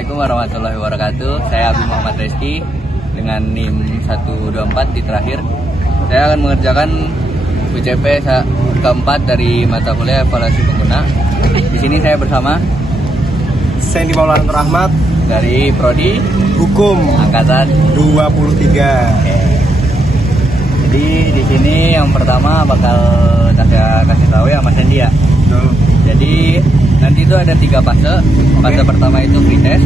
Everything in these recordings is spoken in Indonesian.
Assalamualaikum warahmatullahi wabarakatuh. Saya Abi Muhammad Reski dengan NIM 124 di terakhir. Saya akan mengerjakan UCP keempat dari mata kuliah evaluasi pengguna. Di sini saya bersama Sandy Maulana Rahmat dari Prodi Hukum Angkatan 23. Jadi di sini yang pertama bakal saya kasih tahu ya Mas Sandy ya. Jadi nanti itu ada 3 fase. Fase pertama itu free test,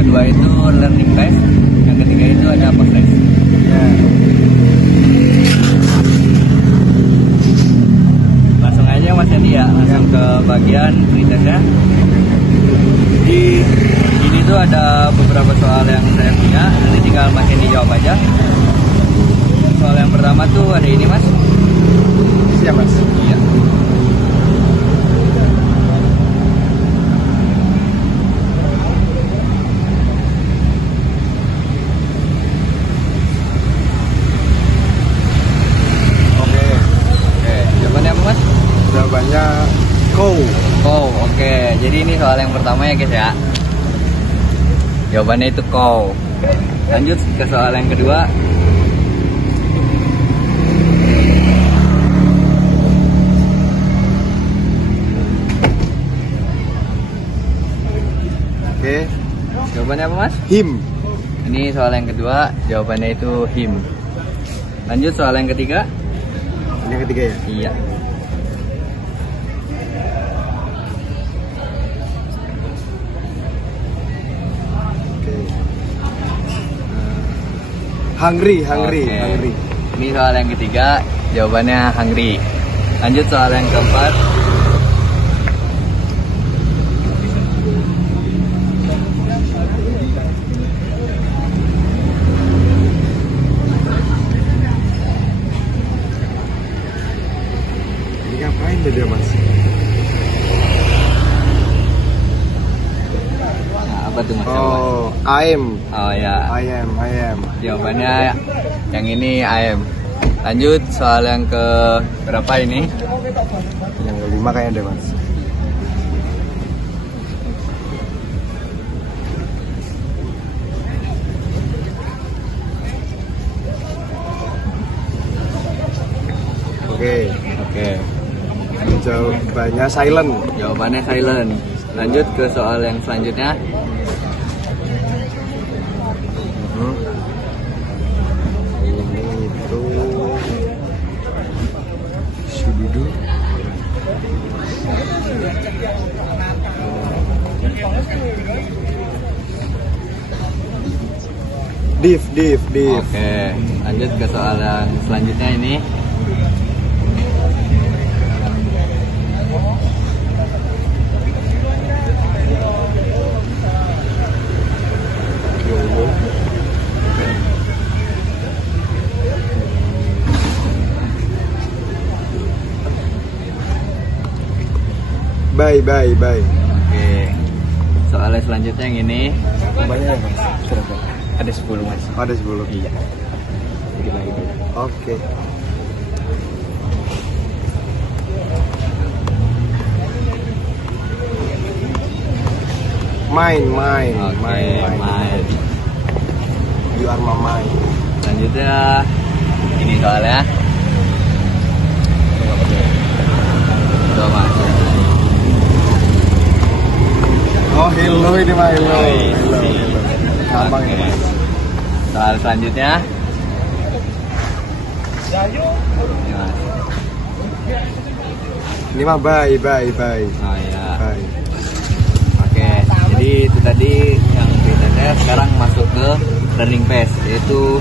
kedua itu learning test, yang ketiga itu ada post test. Ya. Langsung aja Mas Sandy ya, langsung ke bagian free testnya. Di ini tuh ada beberapa soal yang saya punya, nanti tinggal Mas Sandy jawab aja. Soal yang pertama tuh ada ini Mas. Siap Mas. Iya. Oke. Jawabannya apa Mas? Jawabannya cow. Cow, oke. Jadi ini soal yang pertama ya guys ya. Jawabannya itu cow. Lanjut ke soal yang kedua. Oke. Jawabannya apa Mas? Him. Ini soal yang kedua, jawabannya itu him. Lanjut soal yang ketiga. Ini yang ketiga ya. Iya. Oke. Hungry. Oke. Ini soal yang ketiga, jawabannya hungry. Lanjut soal yang keempat. Ini ngapain dia Mas? Nah, apa tuh Mas? Oh, I'm. Oh ya. I am. Jawabannya yang ini AM. Lanjut soal yang ke berapa ini? Yang kelima kayaknya deh Mas. Oke. Oke. Jawabannya silent. Jawabannya silent. Lanjut ke soal yang selanjutnya. Ini itu Shududu. Div. Oke. Lanjut ke soal yang selanjutnya ini. Bye. Oke. Soalnya selanjutnya yang ini. Banyak Mas. Berapa? Ada 10 Mas. Ada 10. Iya. Sedikit lagi. Oke. Main. Oke, main. You are my mind. Selanjutnya ini soalnya. Coba Mas. Oh, hello ini mah hello. Gampang Oke. ini Mas. Soal selanjutnya. Ini Mas. Ini mah bye. Oh ya. Bye. Oke. Jadi itu tadi yang kita sekarang masuk ke learning phase, yaitu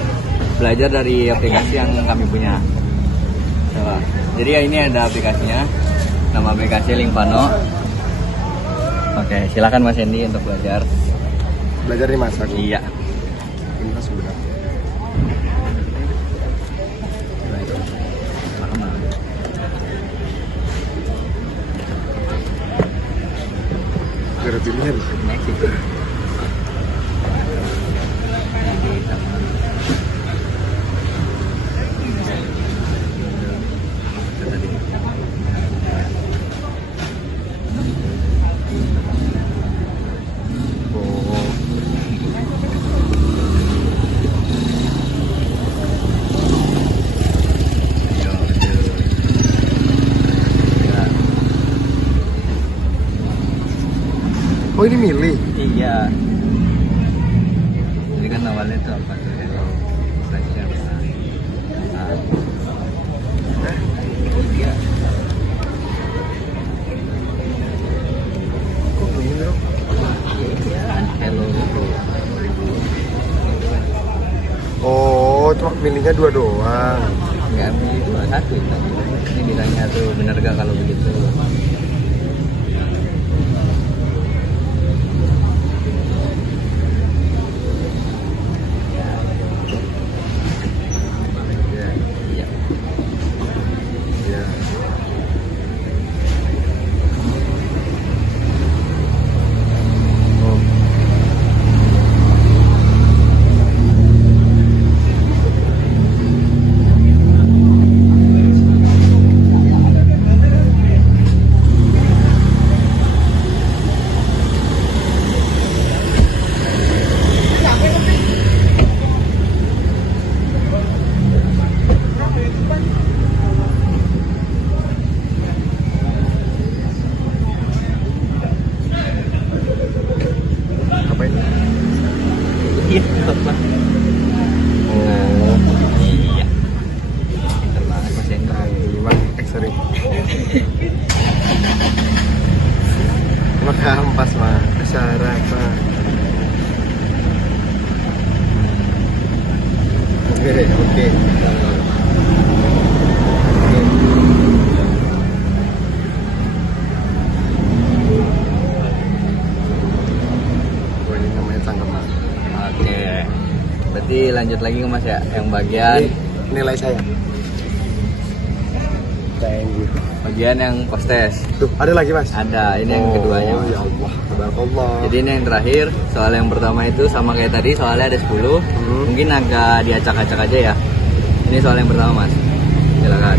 belajar dari aplikasi yang kami punya. Coba. Jadi ya ini ada aplikasinya. Nama aplikasi Linkvano. Oke, silakan Mas Sandy untuk belajar. Belajar nih Mas aku. Iya. Ini Mas udah. Gara pilihan. Oh ini milih. Iya. Ini kan awalnya tuh apa tuh hello pleasure. Nah. Iya. Kok begini bro? Iya kan hello itu. Oh cuma milihnya 2 doang. Enggak milih dua satu itu. Ini bilangnya tuh bener gak kalau begitu? Iya. Iya. Oh. Apa ini? Iya, apa? Oh. Iya. Itulah aku sendok. Gimana? Sorry. Maka ampas mah. Asyara apa? Oke, oke. Oh, ini namanya cangkeman. Oke. Berarti lanjut lagi ke Mas ya, yang bagian Ini nilai saya. Thank you. bagian yang postes. Tuh, ada lagi mas? Ada, ini yang keduanya. Oh Mas. ya Allah, tabarakallah. Jadi ini yang terakhir, soal yang pertama itu sama kayak tadi, soalnya ada 10. Mungkin agak diacak-acak aja ya. Ini soal yang pertama Mas. Silakan.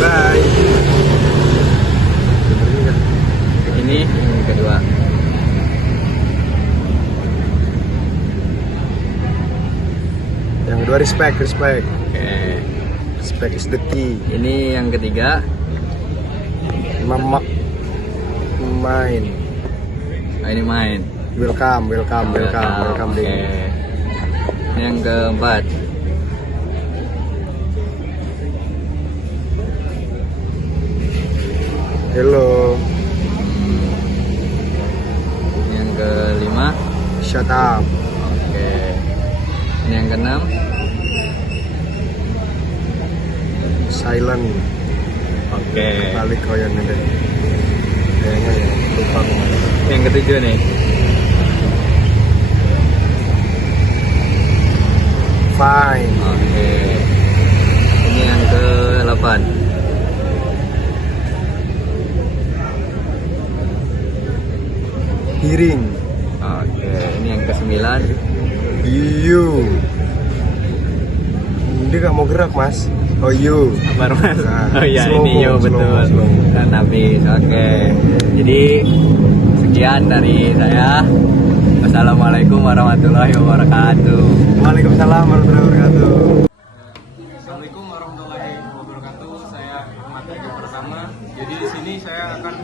Bye. Ini yang kedua. Yang kedua respect. Oke. Respect is the key. Ini yang ketiga. Mama main. Nah, ini main. Welcome Oke. ding. Ini yang keempat. Hello. Ini yang kelima. Shut up. Oke. Ini yang keenam. Silent. Oke. Balik koyan ini deh. Kayaknya ya lupa kemana. Yang ketujuh nih. Fine. Oke. Ini yang ke-8. Hearing. Oke, ini yang ke-9. You. Dia gak mau gerak mas. Oh you. Sabar Mas. Nah, Oh iya, slow ini mo, yo slow betul. mo, slow mo. Dan habis. Oke. Jadi sekian dari saya. Wassalamualaikum warahmatullahi wabarakatuh. Waalaikumsalam warahmatullahi wabarakatuh. Assalamualaikum warahmatullahi wabarakatuh. Saya Ahmad Egi pertama. Jadi di sini saya akan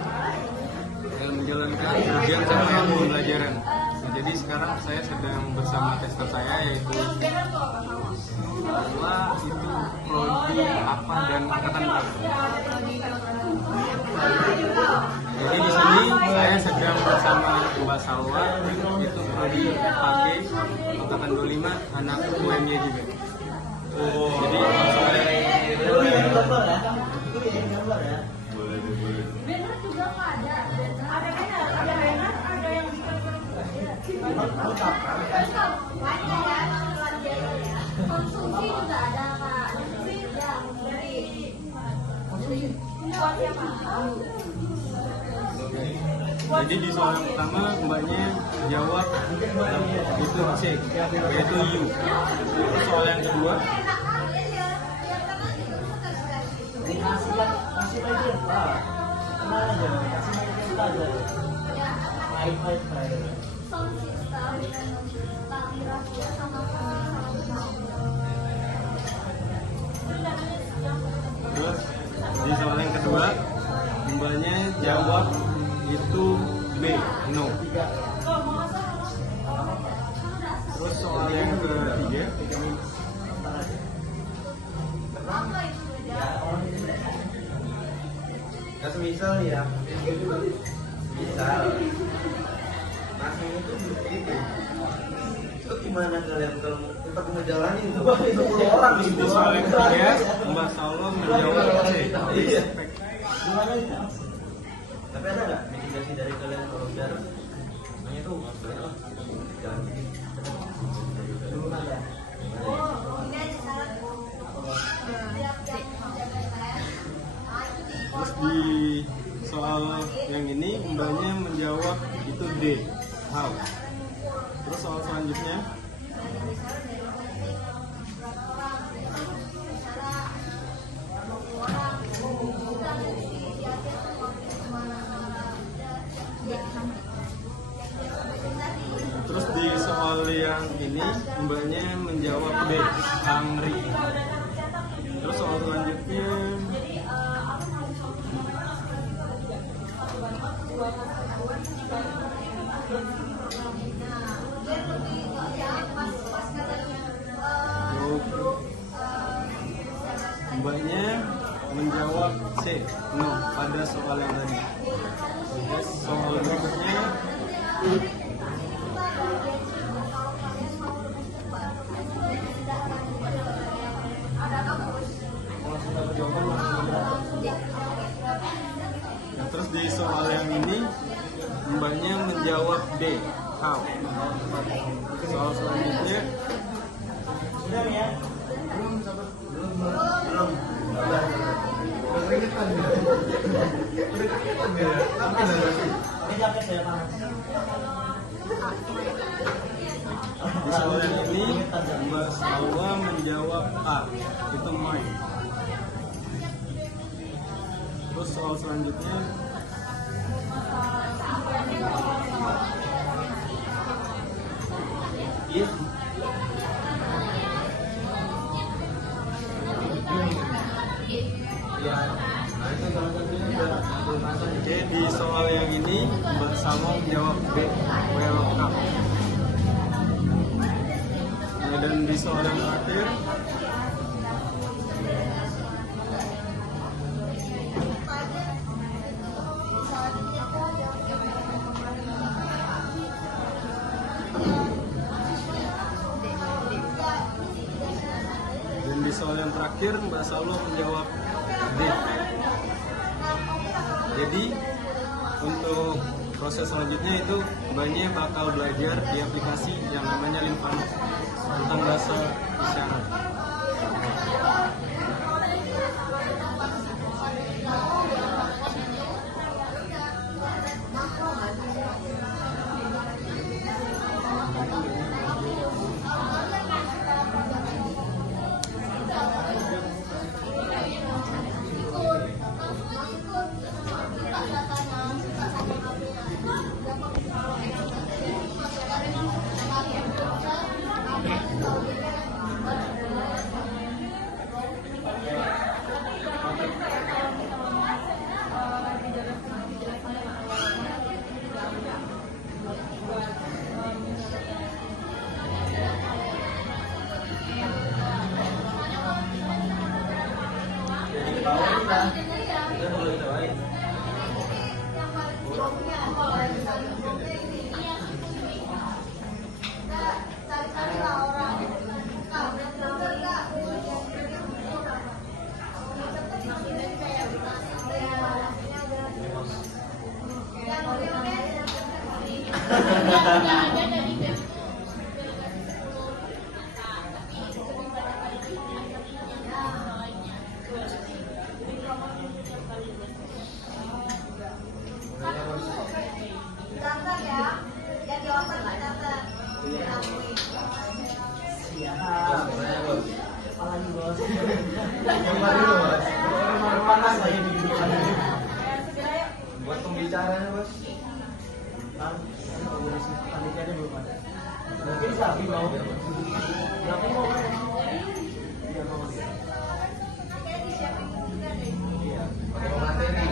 menjalankan ujian capaian pembelajaran. Nah, jadi sekarang saya sedang bersama tester saya yaitu bahwa itu prodi apa dan angkatan berapa. Jadi di sini saya sedang bersama Mbak Salwa, itu prodi FAG angkatan 25, anak UM-nya juga. Jadi konsumsi juga ada kak, dari Jadi di soal yang pertama mbaknya jawab itu C, yaitu U. Terus soal yang kedua sound system kalibrasi sama terus di soal yang kedua menjawab itu B, no. Terus soal yang ketiga, Misal nih ya, misal nasi itu begitu. Itu gimana kalian kalau tetap ngejalanin tuh? 10 orang nih. di soal yang ketiga Mbak Saulo menjawab C. Iya. Gimana itu? Tapi ada nggak mitigasi dari kalian kalau biar semuanya tuh jangan belum ada. Terus di soal yang ini mbaknya menjawab itu D, how. Terus soal selanjutnya, terus di soal yang ini mbaknya menjawab B, hungry. Terus soal selanjutnya, mbaknya menjawab C, no, pada soal yang tadi. Terus soal berikutnya, nah, terus di soal yang ini mbaknya menjawab D, how. Soal selanjutnya, di soal yang ini Mbak Salwa menjawab A, itu mine. Terus soal selanjutnya, oke, di soal yang ini Mbak Salwa menjawab B, welcome. Nah, dan di soal yang terakhir, Mbak Salwa menjawab D. Jadi untuk proses selanjutnya itu mbaknya bakal belajar di aplikasi yang namanya Linvanos tentang bahasa isyarat. Buat pembicaranya bos. Mungkin sapi mau. Sapi mau. Iya mau dia. Iya. Pakai materi.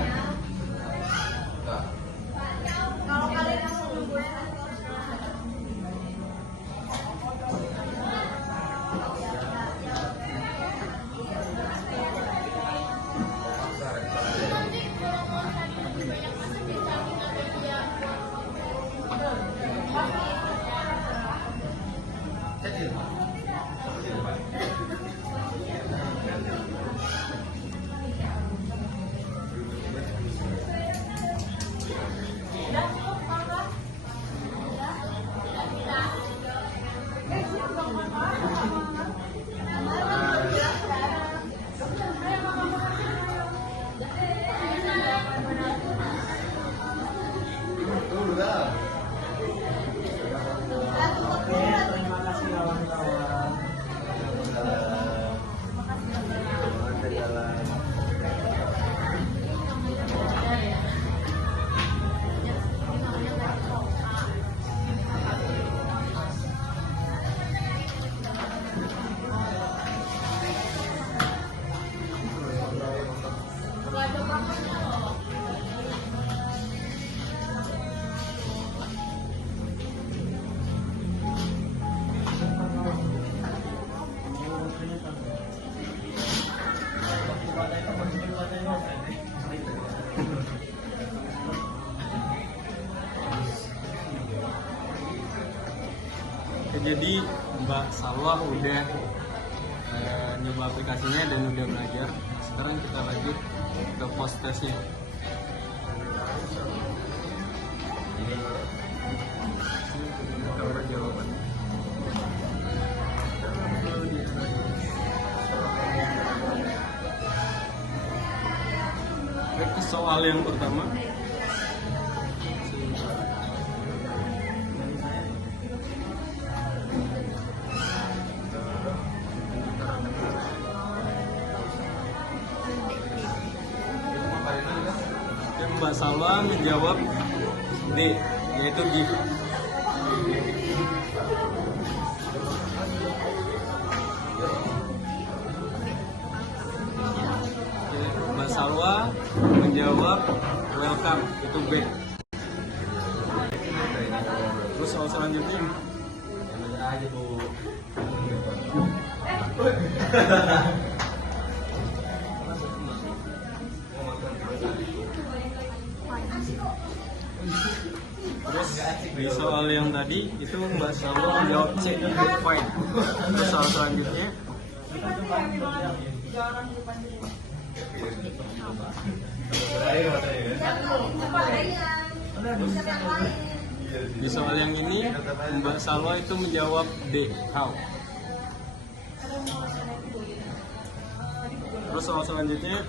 jalan. Jadi Mbak Salwa udah nyoba aplikasinya dan udah belajar. Sekarang kita lanjut ke post testnya. Cover jawaban. Baik, soal yang pertama. Mbak Salwa menjawab D, yaitu gift. Mbak Salwa menjawab welcome, itu B. Terus soal selanjutnya Aja Bu. Terus di soal yang tadi itu Mbak Salwa menjawab C, fine. Terus soal selanjutnya di soal yang ini Mbak Salwa itu menjawab D, how. Terus soal selanjutnya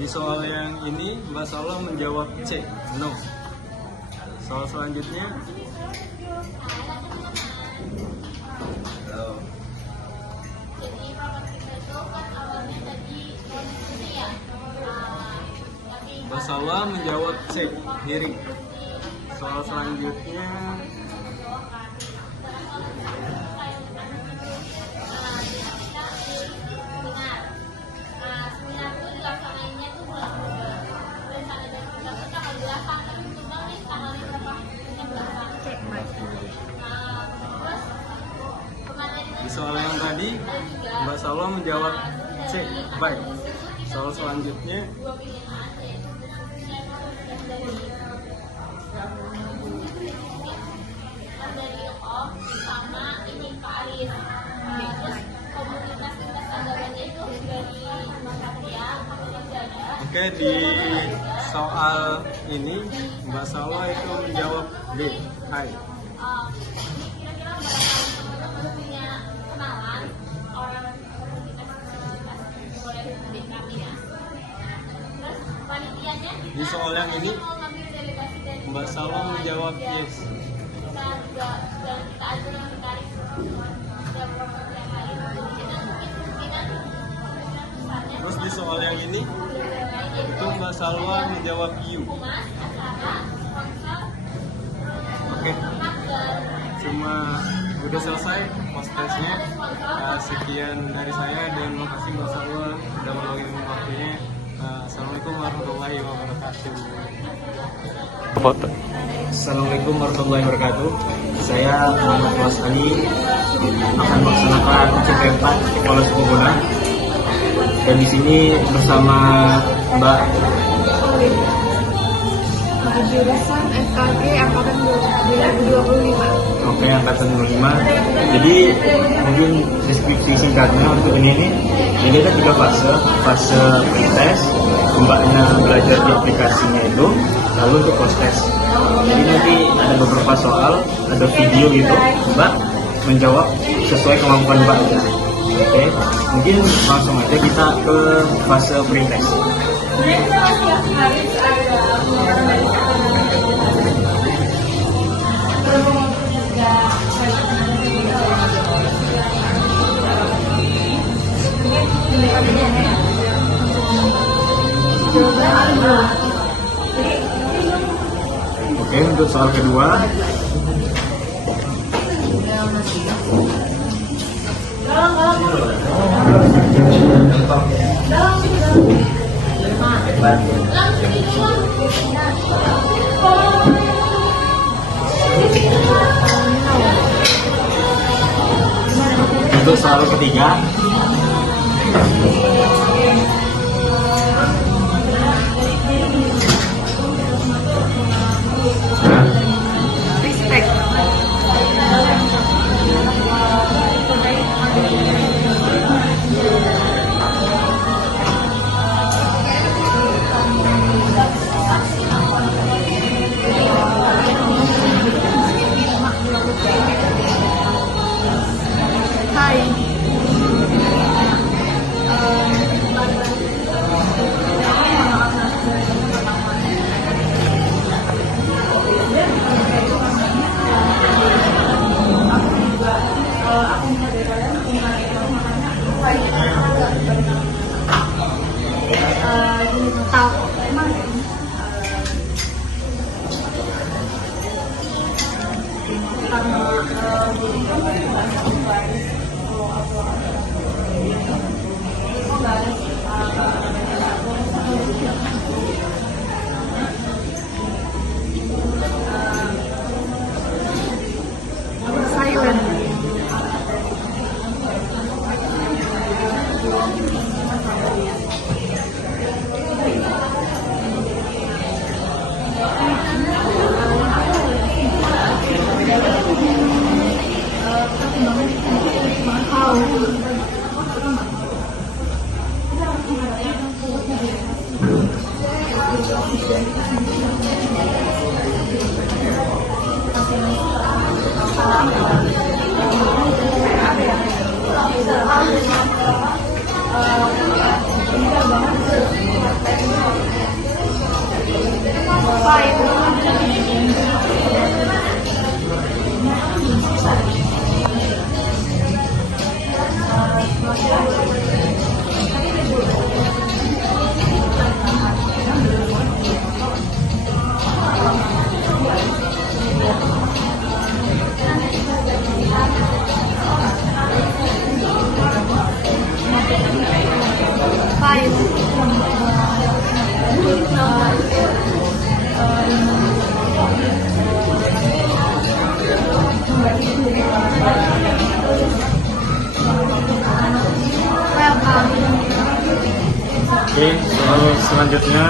di soal yang ini Mbak Salwa menjawab C, no. Soal selanjutnya Jadi kalau kita itu kan awalnya tadi ini ya, tapi Mbak Salwa menjawab C, hearing. Soal selanjutnya seminar itu dilaksanainnya tuh bulan Oktober. Rencana dari kita tuh tanggal 8, tapi tunggal nih tanggal berapa? 16. Terus kemarin itu di soal yang tadi ada juga Mbak Salwa menjawab C, baik. Soal selanjutnya dua pilihan, yaitu dari Om sama ini Pak Aris. Terus komunitas lintas agamanya itu dari Mas Satria, masih ada. oke, di soal ini Mbak Salwa itu menjawab D, hai. Kira-kira teman-teman punya kenalan orang komunitas boleh sebutin kami ya. Terus panitianya Di soal yang ini mau ngambil delegasi dari Mbak Salwa menjawab yes. kita juga dan kita aja yang menarik dan promosi yang lain. Kita mungkin kemungkinan besarnya Terus di soal yang ini itu Mbak Salwa menjawab U. humas, acara, sponsor, Oke, masker. cuma udah selesai post testnya. Sekian dari saya dan makasih Mbak Salwa sudah meluangkan waktunya. Assalamualaikum warahmatullahi wabarakatuh. Assalamualaikum warahmatullahi wabarakatuh. Saya Muhammad Mas Ali akan melaksanakan CP4 Sekolah Sukubuna dan di sini bersama Mbak jurusan FKG angkatan 2025. Oke, angkatan 25. Jadi mungkin deskripsi singkatnya untuk ini jadi ada 3 fase. Fase pretest, Mbaknya belajar di aplikasinya itu, lalu untuk post test. Jadi nanti ada beberapa soal, ada video gitu, Mbak menjawab sesuai kemampuan Mbak aja. Oke, mungkin langsung aja kita ke fase pretest. Oke, untuk soal kedua. Untuk soal ketiga. Respect. Hai. Silent. Oke, soal selanjutnya.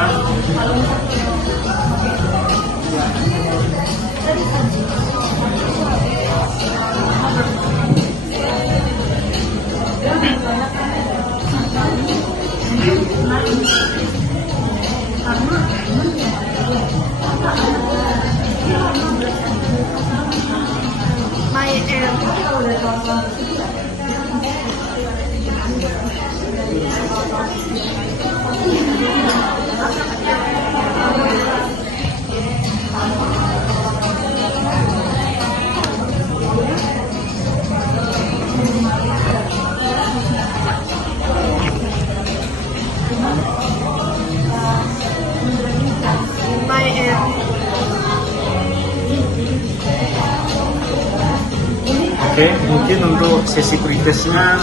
My and my and Oke, mungkin untuk sesi pretestnya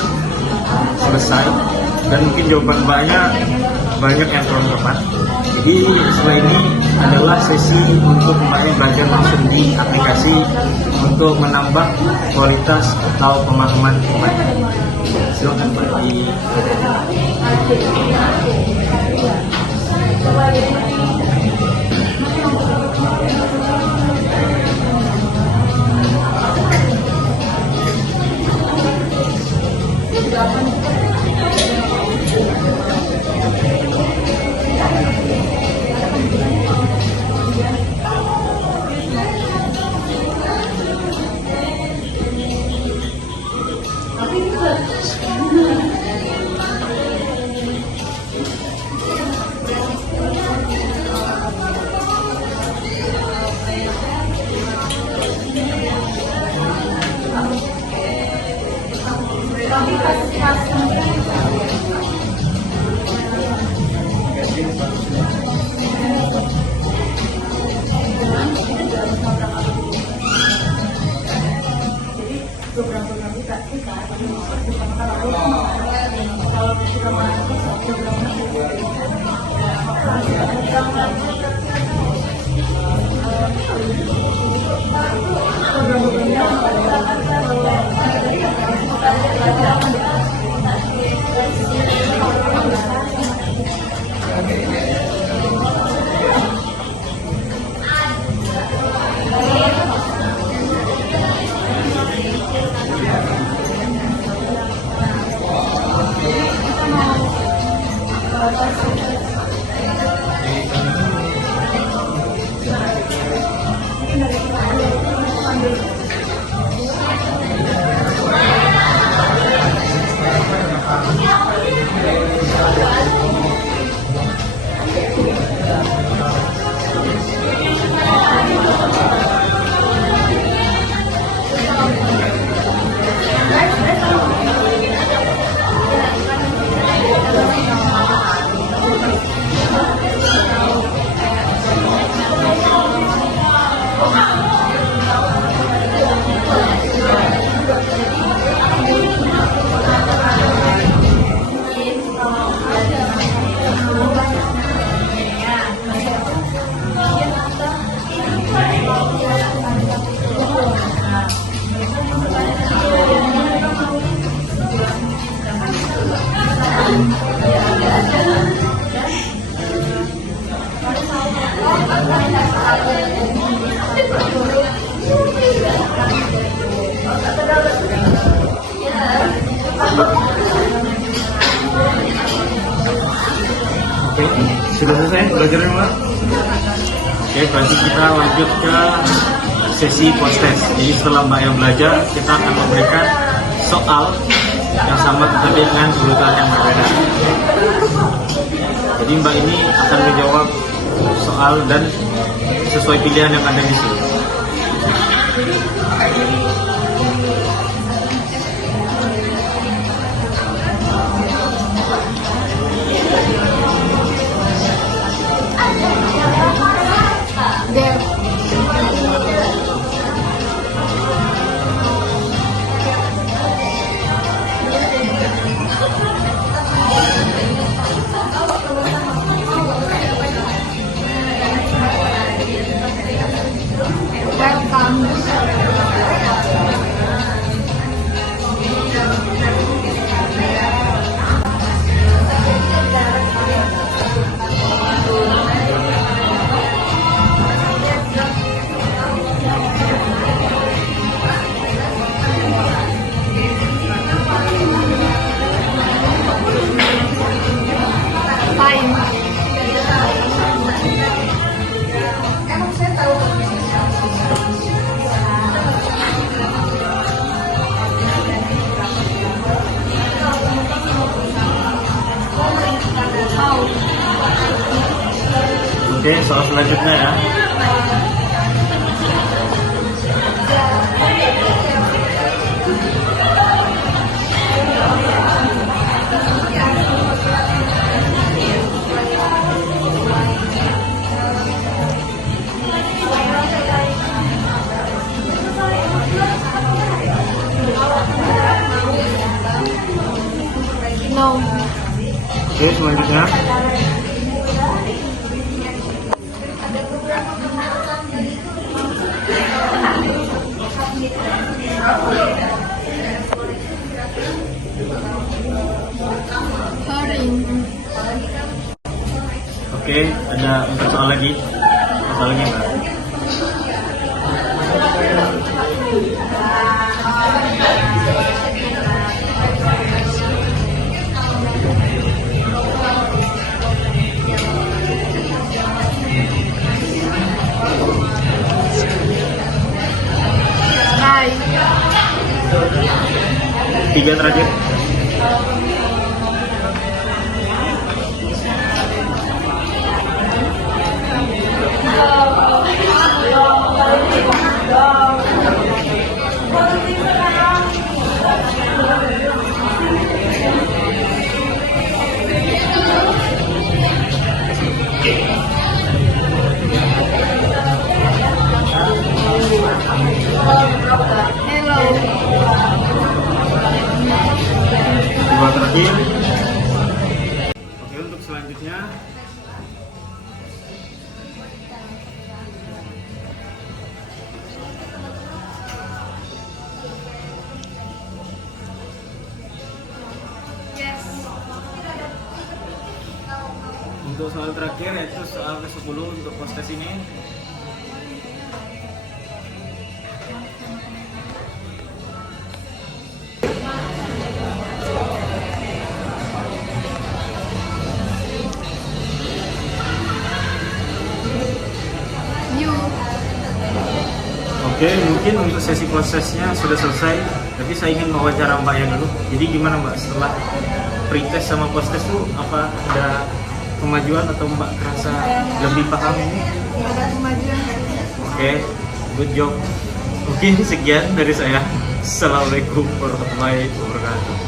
selesai dan mungkin jawaban banyak yang kurang tepat. Jadi setelah ini adalah sesi untuk mbaknya belajar langsung di aplikasi untuk menambah kualitas atau pemahaman mbaknya. Silakan Mbak di Oke, sudah selesai belajarnya Mbak? Oke, berarti kita lanjut ke sesi post test. Jadi setelah Mbak yang belajar, kita akan memberikan soal yang sama tetapi dengan urutan yang berbeda. Jadi Mbak ini akan menjawab soal dan sesuai pilihan yang ada di sini. Oke, soal selanjutnya ya. No. Oke, selanjutnya. Oke, ada untuk soal lagi. Soalnya Mbak. Hai. 3 terakhir. Hello. 2 terakhir. Oke, untuk selanjutnya. Yes. Untuk soal terakhir yaitu soal ke-10 untuk post test ini. You. Oke, mungkin untuk sesi prosesnya sudah selesai, tapi saya ingin mewawancara Mbak yang dulu. Jadi gimana Mbak setelah pretest sama post-test itu, apa ada kemajuan atau Mbak merasa lebih paham ini? Ada kemajuan. Oke, good job. Oke, sekian dari saya. Assalamualaikum warahmatullahi wabarakatuh.